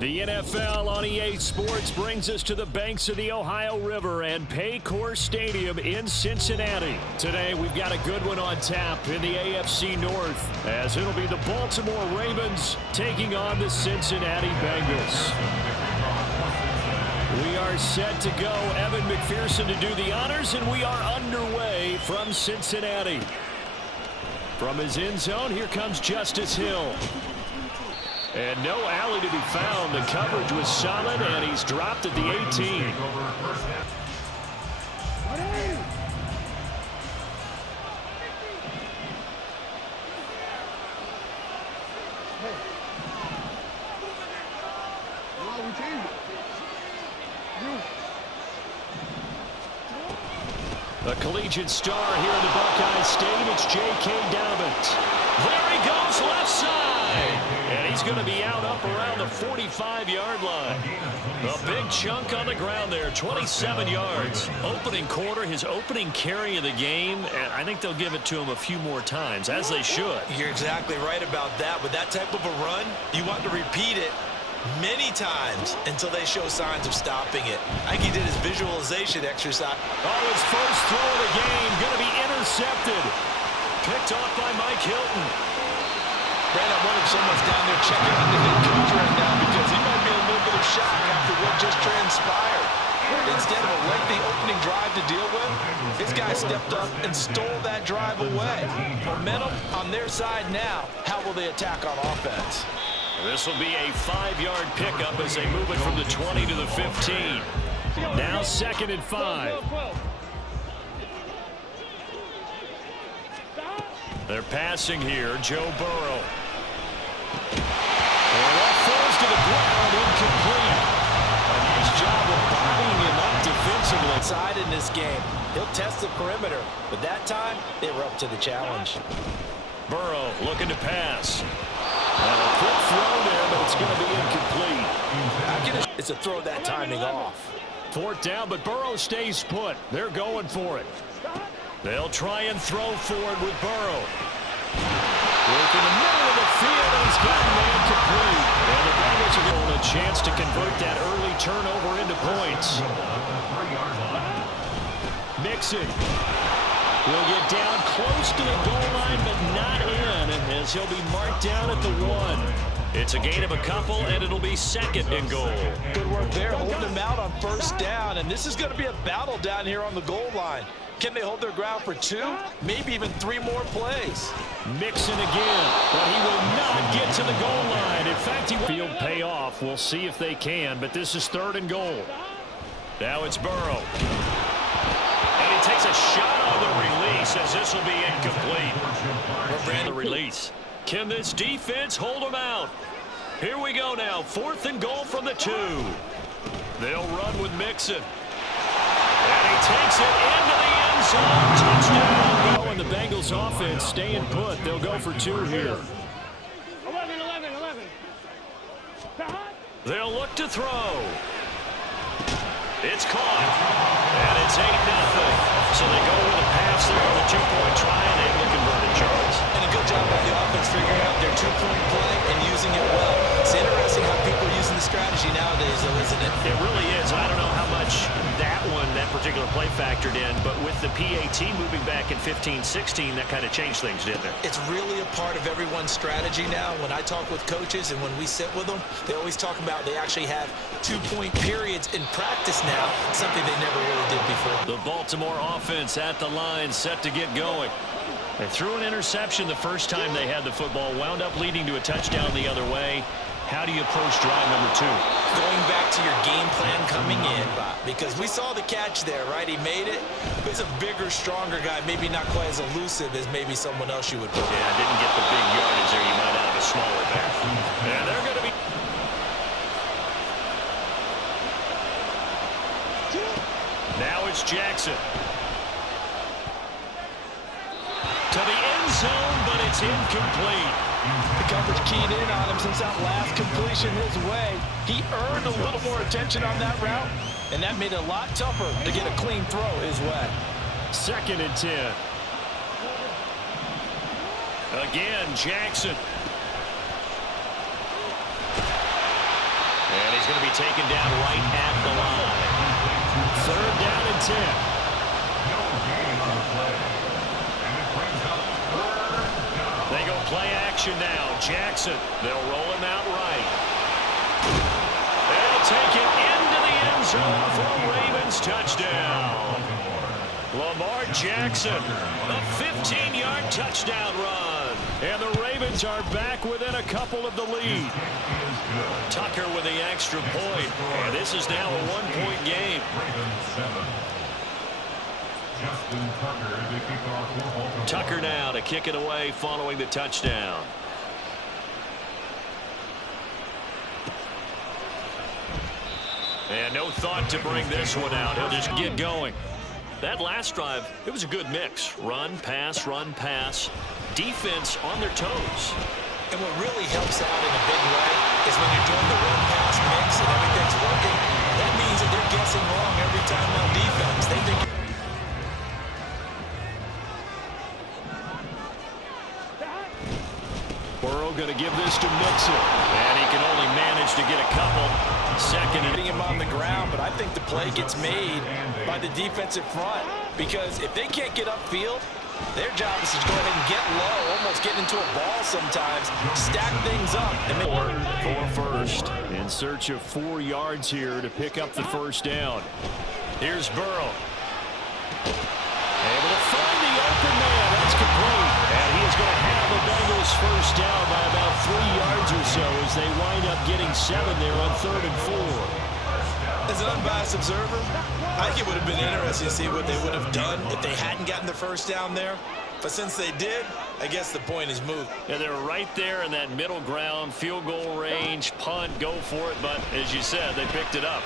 The NFL on EA Sports brings us to the banks of the Ohio River and Paycor Stadium in Cincinnati. Today, we've got a good one on tap in the AFC North, as it'll be the Baltimore Ravens taking on the Cincinnati Bengals. We are set to go. Evan McPherson to do the honors, and we are underway from Cincinnati. From his end zone, here comes Justice Hill. And no alley to be found. The coverage was solid, and he's dropped at the 18. A collegiate star here in the Buckeye Stadium. It's J.K. Dobbins. There he goes, left side. And he's going to be out up around the 45-yard line. A big chunk on the ground there, 27 yards. Opening quarter, his opening carry of the game, and I think they'll give it to him a few more times, as they should. You're exactly right about that. With that type of a run, you want to repeat it many times until they show signs of stopping it. I think he did his visualization exercise. Oh, his first throw of the game going to be intercepted. Picked off by Mike Hilton. Brad, I wonder if someone's down there checking on the head coach right now, because he might be in a little bit of shock after what just transpired. Instead of a lengthy opening drive to deal with, this guy stepped up and stole that drive away. Momentum on their side now. How will they attack on offense? This will be a 5-yard pickup as they move it from the 20 to the 15. Now 2nd and 5. They're passing here, Joe Burrow. And that falls to the ground, incomplete. A nice job of bodying him up defensively. Side in this game, he'll test the perimeter, but that time they were up to the challenge. Burrow looking to pass. And a quick throw there, but it's going to be incomplete. It's a throw that timing off. 4th down, but Burrow stays put. They're going for it. They'll try and throw forward with Burrow. Work in the middle of the field, and he's got a man complete. And the Bengals are going a chance to convert that early turnover into points. Mixon will get down close to the goal line, but not in, as he'll be marked down at the 1. It's a gain of a couple, and it'll be 2nd and goal. Good work there, holding him out on 1st down, and this is going to be a battle down here on the goal line. Can they hold their ground for 2, maybe even 3 more plays? Mixon again, but he will not get to the goal line. In fact, he will field payoff. We'll see if they can, but this is 3rd and goal. Now it's Burrow. And he takes a shot on the release, as this will be incomplete. The release. Can this defense hold him out? Here we go now. 4th and goal from the 2. They'll run with Mixon. And he takes it into the end zone. Touchdown. And the Bengals offense staying put. They'll go for 2 here. 11. They'll look to throw. It's caught. And it's 8-0. So they go with a pass there on the 2-point try, and able to convert it, Charles. And a good job by the offense figuring out their 2-point play and using it well. It's interesting how people are using the strategy nowadays, though, isn't it? It really is. I don't know how much that particular play factored in, but with the PAT moving back in 15-16, that kind of changed things, didn't it? It's really a part of everyone's strategy now. When I talk with coaches and when we sit with them, they always talk about they actually have 2-point periods in practice now, something they never really did before. The Baltimore offense at the line, set to get going. They threw an interception the first time they had the football, wound up leading to a touchdown the other way. How do you approach drive number 2? Going back to your game plan coming in, because we saw the catch there, right? He made it. But he's a bigger, stronger guy, maybe not quite as elusive as maybe someone else you would put. Yeah, didn't get the big yardage there. You might have a smaller back. And they're going to be... Now it's Jackson. To the end zone, but it's incomplete. The coverage keyed in on him since that last completion his way. He earned a little more attention on that route, and that made it a lot tougher to get a clean throw his way. 2nd and 10. Again, Jackson. going to be taken down right at the line. 3rd down and 10. They go play action now. Jackson, they'll roll him out right. They'll take it into the end zone for a Ravens touchdown. Lamar Jackson, a 15-yard touchdown run. And the Ravens are back within a couple of the lead. Tucker with the extra point. And this is now a 1-point game. Tucker now to kick it away following the touchdown. And no thought to bring this one out. He'll just get going. That last drive, it was a good mix. Run, pass, defense on their toes. And what really helps out in a big way is when you're doing the run-pass mix and everything's working, that means that they're guessing wrong every time on defense. They think Burrow going to give this to Mixon. And he can only manage to get a couple. Second and him on the ground, but I think the play gets made by the defensive front, because if they can't get upfield, their job is to go ahead and get low, almost get into a ball sometimes, stack things up. And for first, in search of 4 yards here to pick up the first down. Here's Burrow. Able to find the open man. That's complete. And he is going to have the Bengals first down by about 3 yards or so as they wind up getting 7 there on 3rd and 4. As an unbiased observer, I think it would have been interesting to see what they would have done if they hadn't gotten the first down there. But since they did, I guess the point is moot. Yeah, they were right there in that middle ground, field goal range, punt, go for it. But as you said, they picked it up.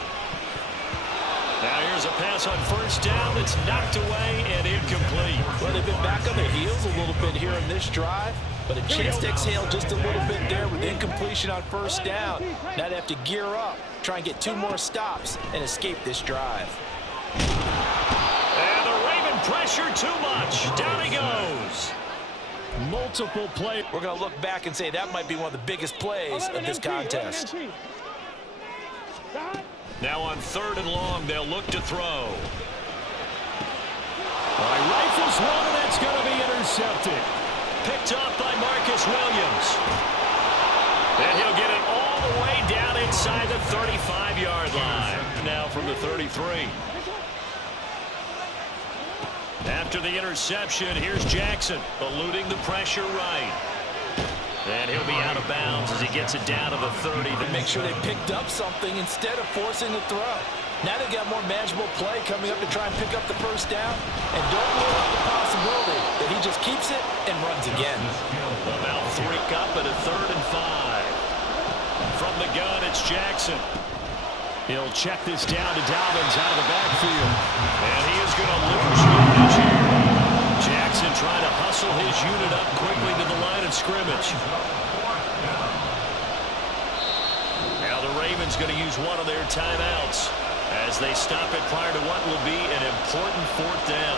Now here's a pass on first down that's knocked away and incomplete. Well, they've been back on their heels a little bit here in this drive, but a chance to exhale just a little bit there with incompletion on first down. Now they have to gear up, try and get 2 more stops and escape this drive. And the Raven pressure too much. Down he goes. Multiple plays. We're going to look back and say that might be one of the biggest plays of this contest. Now on 3rd and long, they'll look to throw. All right, rifles one, and that's going to be intercepted. Picked up by Marcus Williams. And he'll get it all the way down inside the 35-yard line. Now from the 33. After the interception, here's Jackson, eluding the pressure right. And he'll be out of bounds as he gets it down to the 30. To make sure they picked up something instead of forcing the throw. Now they've got more manageable play coming up to try and pick up the first down. And don't rule out the possibility that he just keeps it and runs again. About 3 up at a 3rd and 5. From the gun, it's Jackson. He'll check this down to Dobbins out of the backfield. And he is going to lose yardage here. Jackson trying to hustle his unit up quickly to the line of scrimmage. Now the Ravens going to use one of their timeouts as they stop it prior to what will be an important 4th down.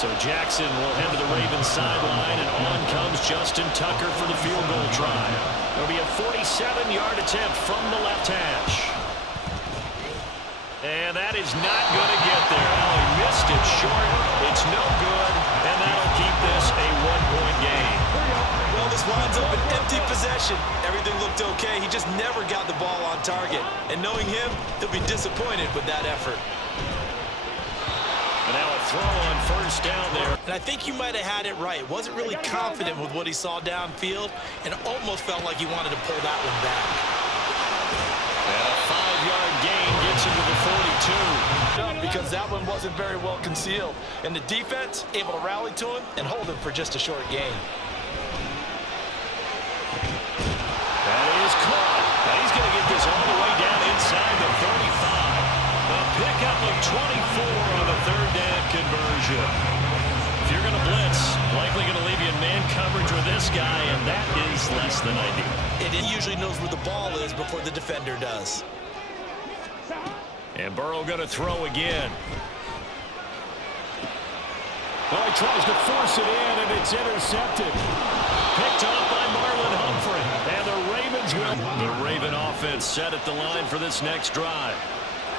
So Jackson will head to the Ravens sideline, and on comes Justin Tucker for the field goal try. It'll be a 47-yard attempt from the left hash. And that is not going to get there. Oh, he missed it short. It's no good, and that'll keep this a 1-point game. Well, this winds up an empty possession. Everything looked okay. He just never got the ball on target. And knowing him, he'll be disappointed with that effort. And now a throw on first down there. And I think you might have had it right. Wasn't really confident with what he saw downfield and almost felt like he wanted to pull that one back. And a 5-yard gain gets him to the 42. Because that one wasn't very well concealed. And the defense able to rally to him and hold him for just a short gain. That is caught. Now he's going to get this all the way down inside the 35. A pickup of 24 on the 3rd down conversion. If you're going to blitz, likely going to leave you in man coverage with this guy, and that is less than ideal. And he usually knows where the ball is before the defender does. And Burrow going to throw again. Well, he tries to force it in, and it's intercepted. Picked up by Marlon Humphrey. And the Ravens will. The Raven offense offense set at the line for this next drive.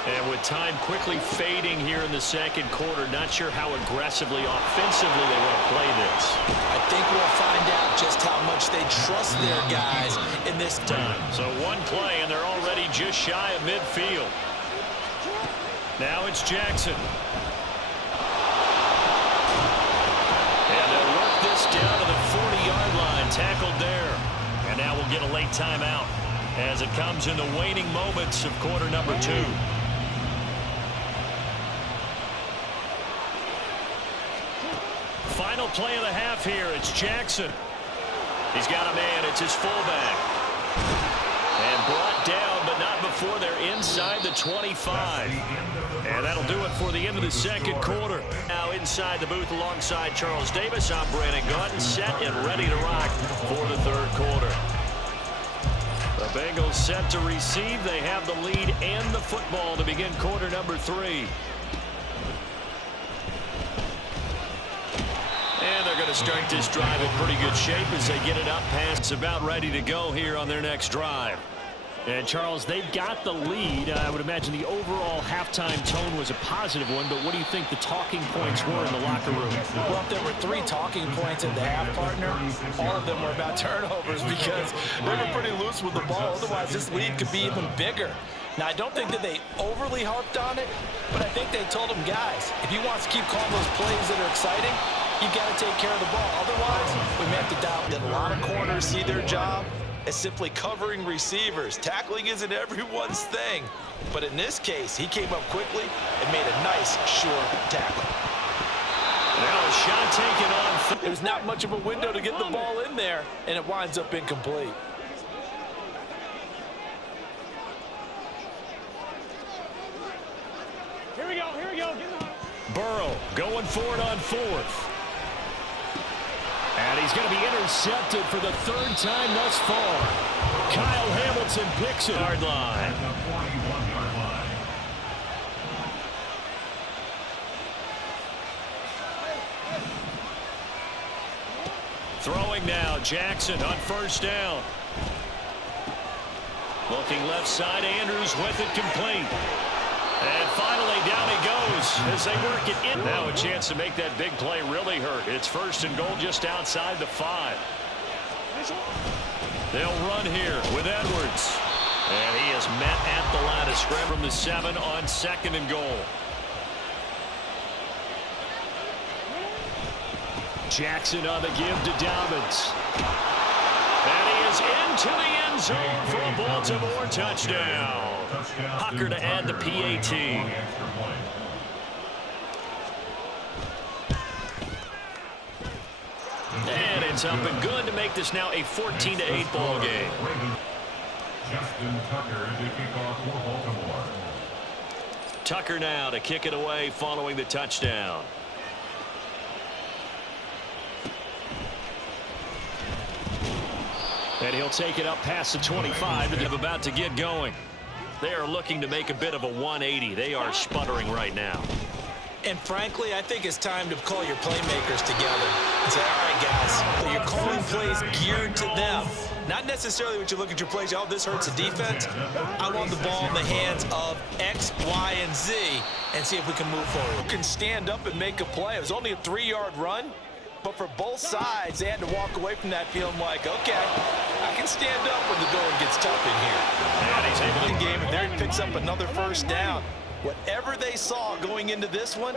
And with time quickly fading here in the second quarter, not sure how aggressively, offensively they want to play this. I think we'll find out just how much they trust their guys in this time. So one play, and they're already just shy of midfield. Now it's Jackson. And they'll work this down to the 40-yard line, tackled there. And now we'll get a late timeout as it comes in the waning moments of quarter number 2. Final play of the half here. It's Jackson. He's got a man. It's his fullback. And brought down, but not before they're inside the 25. And that'll do it for the end of the second quarter. Now inside the booth alongside Charles Davis, I'm Brandon Gaudin, set and ready to rock for the third quarter. The Bengals set to receive. They have the lead and the football to begin quarter number 3. And they're going to start this drive in pretty good shape as they get it up past. It's about ready to go here on their next drive. And, Charles, they've got the lead. I would imagine the overall halftime tone was a positive one, but what do you think the talking points were in the locker room? Well, if there were 3 talking points in the half, partner, all of them were about turnovers because they were pretty loose with the ball. Otherwise, this lead could be even bigger. Now, I don't think that they overly harped on it, but I think they told them, guys, if you want to keep calling those plays that are exciting, you've got to take care of the ball. Otherwise, we may have to doubt that a lot of corners see their job as simply covering receivers. Tackling isn't everyone's thing. But in this case, he came up quickly and made a nice, sure tackle. Now a shot taken on. There's not much of a window to get the ball in there, and it winds up incomplete. Here we go. Burrow going for it on 4th. And he's going to be intercepted for the 3rd time thus far. Kyle Hamilton picks it. Yard line. Throwing now, Jackson on 1st down. Looking left side, Andrews with it complete. And finally, down he goes as they work it in. Now a chance to make that big play really hurt. It's 1st and goal just outside the 5. They'll run here with Edwards. And he is met at the line of scrimmage from the 7 on 2nd and goal. Jackson on the give to Dobbins. And he is into the end zone for a Baltimore touchdown. Tucker to add the PAT. And it's up and good to make this now a 14-8 ball game. Tucker now to kick it away following the touchdown. And he'll take it up past the 25. They're about to get going. They are looking to make a bit of a 180. They are sputtering right now. And frankly, I think it's time to call your playmakers together and say, all right, guys, you're calling plays geared to them. Not necessarily what you look at your plays, oh, this hurts the defense. I want the ball in the hands of X, Y, and Z and see if we can move forward. You can stand up and make a play. It was only a 3-yard run. But for both sides, they had to walk away from that feeling like, okay, I can stand up when the going gets tough in here. And he's able to Game, and there he picks up another 1st down. Whatever they saw going into this one,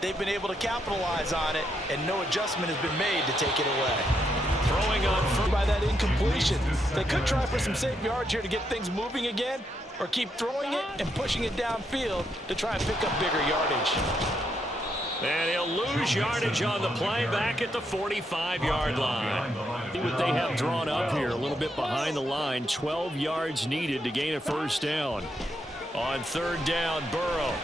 they've been able to capitalize on it, and no adjustment has been made to take it away. throwing on by that incompletion. They could try for some safe yards here to get things moving again, or keep throwing it and pushing it downfield to try and pick up bigger yardage. And he'll lose yardage on the play back at the 45-yard line. See what they have drawn up here, a little bit behind the line. 12 yards needed to gain a 1st down. On 3rd down, Burrow.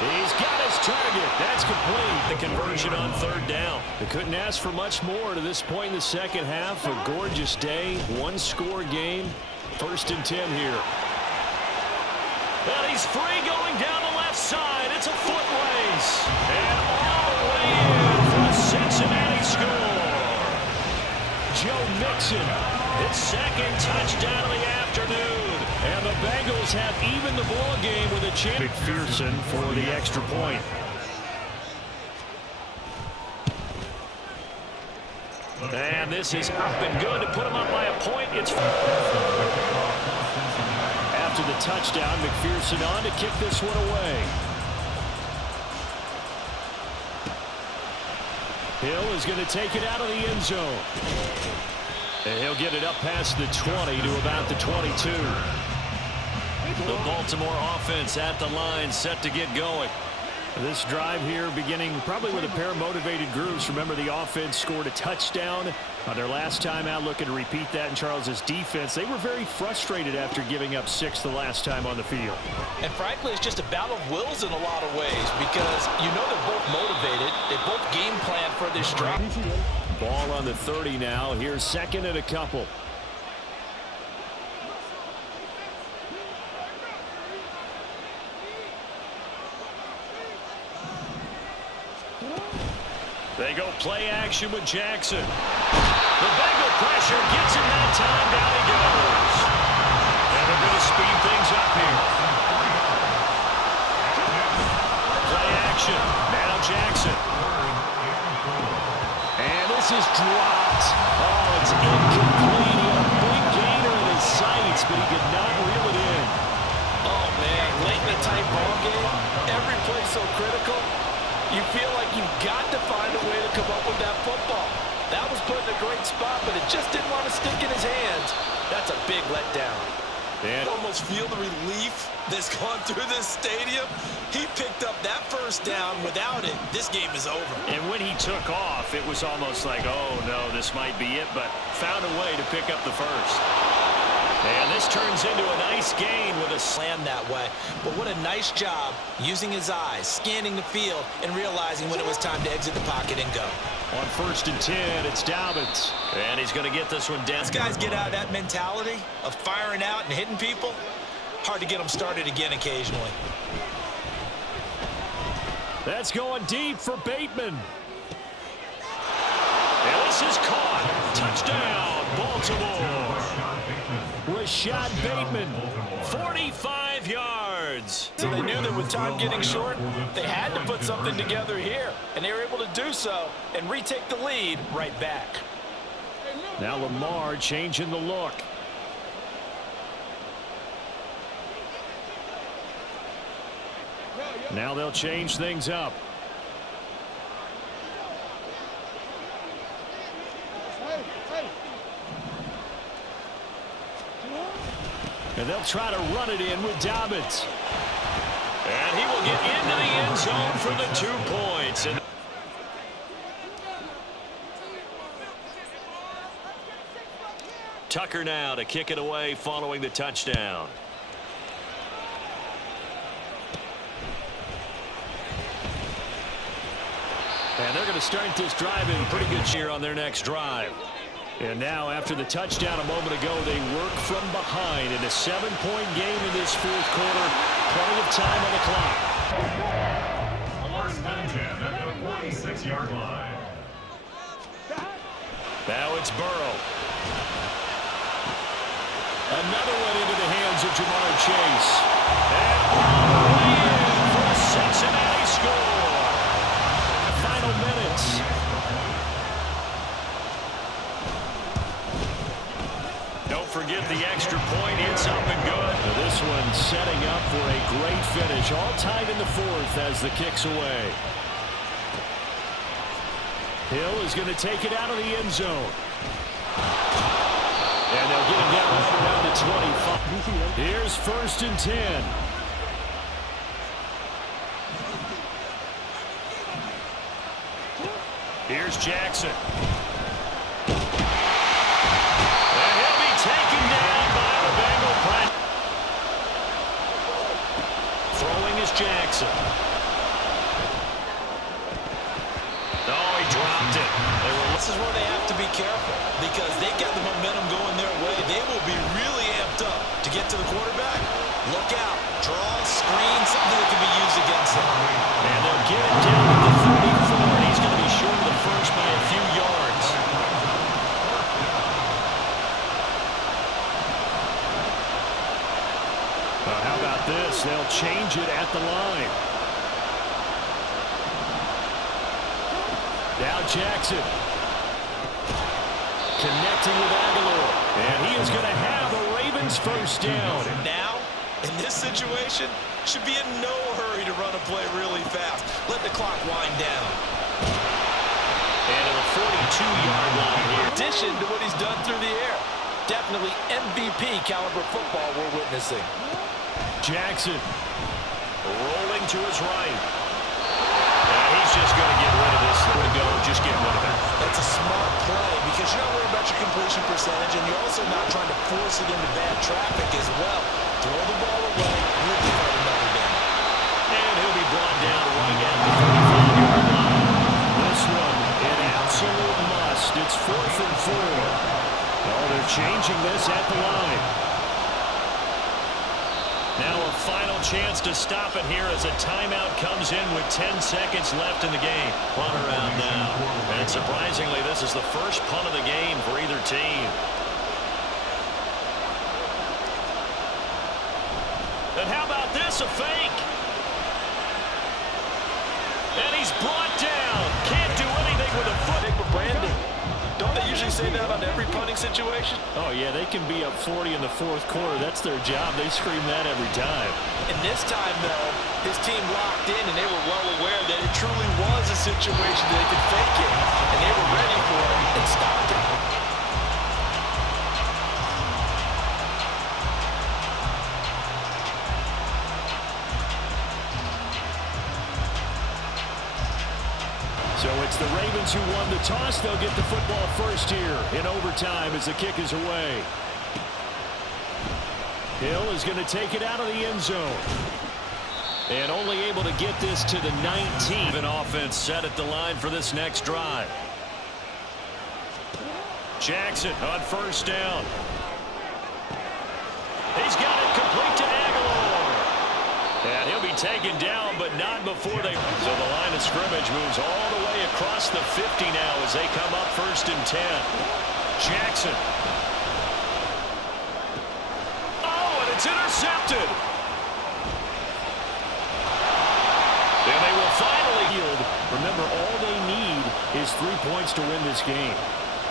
He's got his target. That's complete. The conversion on 3rd down. They couldn't ask for much more to this point in the second half. A gorgeous day, 1-score game. 1st and 10 here. And he's free going down the left side. It's a foot race. And all the way in for a Cincinnati score. Joe Mixon. His second touchdown of the afternoon. And the Bengals have evened the ball game with a chance. McPherson for the extra point. And this is up and good to put him up by a point. It's after the touchdown, McPherson on to kick this one away. Hill is going to take it out of the end zone. And he'll get it up past the 20 to about the 22. The Baltimore offense at the line, set to get going. This drive here beginning probably with a pair of motivated groups. Remember, the offense scored a touchdown on their last time out, looking to repeat that in Charles's defense. They were very frustrated after giving up 6 the last time on the field. And frankly, it's just a battle of wills in a lot of ways because you know they're both motivated. They both game plan for this drive. Ball on the 30 now. Here's second and a couple. They go play action with Jackson. The Bengal pressure gets him that time. Down he goes. And they're going to speed things up here. Play action. Now Jackson. And this is dropped. Oh, it's incomplete. He had a big gainer in his sights, but he could not reel it in. Oh, man, late in the tight ball game, every play so critical. You feel like you've got to find a way to come up with that football. That was put in a great spot, but it just didn't want to stick in his hands. That's a big letdown. And almost feel the relief that's gone through this stadium. He picked up that first down. Without it, this game is over. And when he took off, it was almost like, oh, no, this might be it, but found a way to pick up the first. And this turns into a nice gain with a slam that way. But what a nice job using his eyes, scanning the field, and realizing when it was time to exit the pocket and go. On 1st and 10, it's Dobbins. And he's going to get this one down. These guys get out of that mentality of firing out and hitting people. Hard to get them started again occasionally. That's going deep for Bateman. And this is caught. Touchdown, Baltimore. Rashad Bateman, 45 yards. So they knew that with time getting short, they had to put something together here. And they were able to do so and retake the lead right back. Now Lamar changing the look. Now they'll change things up. And they'll try to run it in with Dobbins. And he will get into the end zone for the 2 points. And Tucker now to kick it away following the touchdown. And they're going to start this drive in pretty good cheer on their next drive. And now, after the touchdown a moment ago, they work from behind in a 7-point game in this 4th quarter. Plenty of time on the clock. First and 10 at the 46-yard line. Now it's Burrow. Another one into the hands of Jamar Chase. And all the way in for a Cincinnati score. Final minutes. Don't forget the extra point. It's up and good. This one setting up for a great finish. All tied in the 4th as the kick's away. Hill is going to take it out of the end zone. And they'll get him down right around the 25. Here's 1st and 10. Here's Jackson. Taken down by the Bengal play. Throwing is Jackson. Oh, he dropped it. This is where they have to be careful because they got the momentum going their way. They will be really amped up to get to the quarterback. Look out. Draw, screen, something that can be used against them. And they'll get it down at the 34. He's going to be short of the first by a few yards. How about this? They'll change it at the line. Now Jackson. Connecting with Aguilar. And he is going to have a Ravens first down. Now, in this situation, should be in no hurry to run a play really fast. Let the clock wind down. And at the 42-yard line here. In addition to what he's done through the air. Definitely MVP caliber football we're witnessing. Jackson rolling to his right. And he's just going to get rid of this. Let it go. Just get rid of it. That's a smart play because you're not worried about your completion percentage, and you're also not trying to force it into bad traffic as well. Throw the ball away. We'll be fighting another down. And he'll be brought down right at the 35-yard line. This one, an absolute must. It's 4th and 4. Oh, they're changing this at the line. Now a final chance to stop it here as a timeout comes in with 10 seconds left in the game. Punt around now. And surprisingly, this is the first punt of the game for either team. And how about this? A fake. And he's brought down. Can't do anything with a foot. Big Brandon. Don't they usually say that on every punting situation? Oh, yeah, they can be up 40 in the 4th quarter. That's their job. They scream that every time. And this time, though, his team locked in, and they were well aware that it truly was a situation that they could fake it, and they were ready for it and stopped it. So it's the Ravens who won the toss. They'll get the football first here in overtime as the kick is away. Hill is going to take it out of the end zone. And only able to get this to the 19. An offense set at the line for this next drive. Jackson on first down. He's got it complete to Aguilar. And he'll be taken down, but not before they... So the line of scrimmage moves all the way across the 50 now as they come up 1st and 10. Jackson. Oh, and it's intercepted. And they will finally yield. Remember, all they need is 3 points to win this game.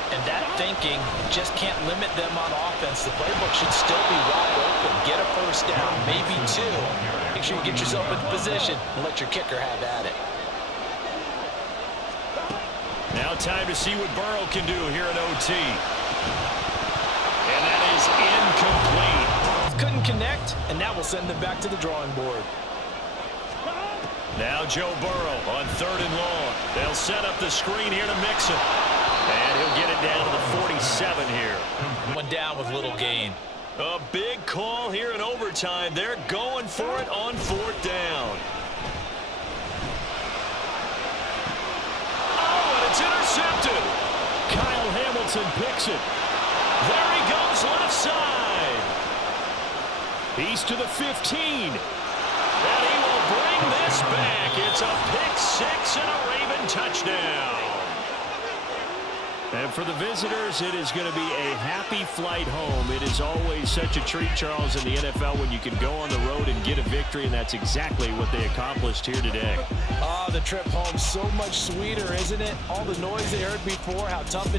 And that thinking just can't limit them on offense. The playbook should still be wide open. Get a first down, maybe 2. Make sure you get yourself into position and let your kicker have at it. Now time to see what Burrow can do here in OT. And that is incomplete. Couldn't connect, and that will send them back to the drawing board. Now Joe Burrow on 3rd and long. They'll set up the screen here to Mixon. And he'll get it down to the 47 here. Went down with little gain. A big call here in overtime. They're going for it on 4th down. Oh, and it's intercepted. Kyle Hamilton picks it. There he goes left side. He's to the 15. And he will bring this back. It's a pick 6 and a Raven touchdown. And for the visitors, it is going to be a happy flight home. It is always such a treat, Charles, in the NFL when you can go on the road and get a victory, and that's exactly what they accomplished here today. The trip home so much sweeter, isn't it? All the noise they heard before, how tough it is.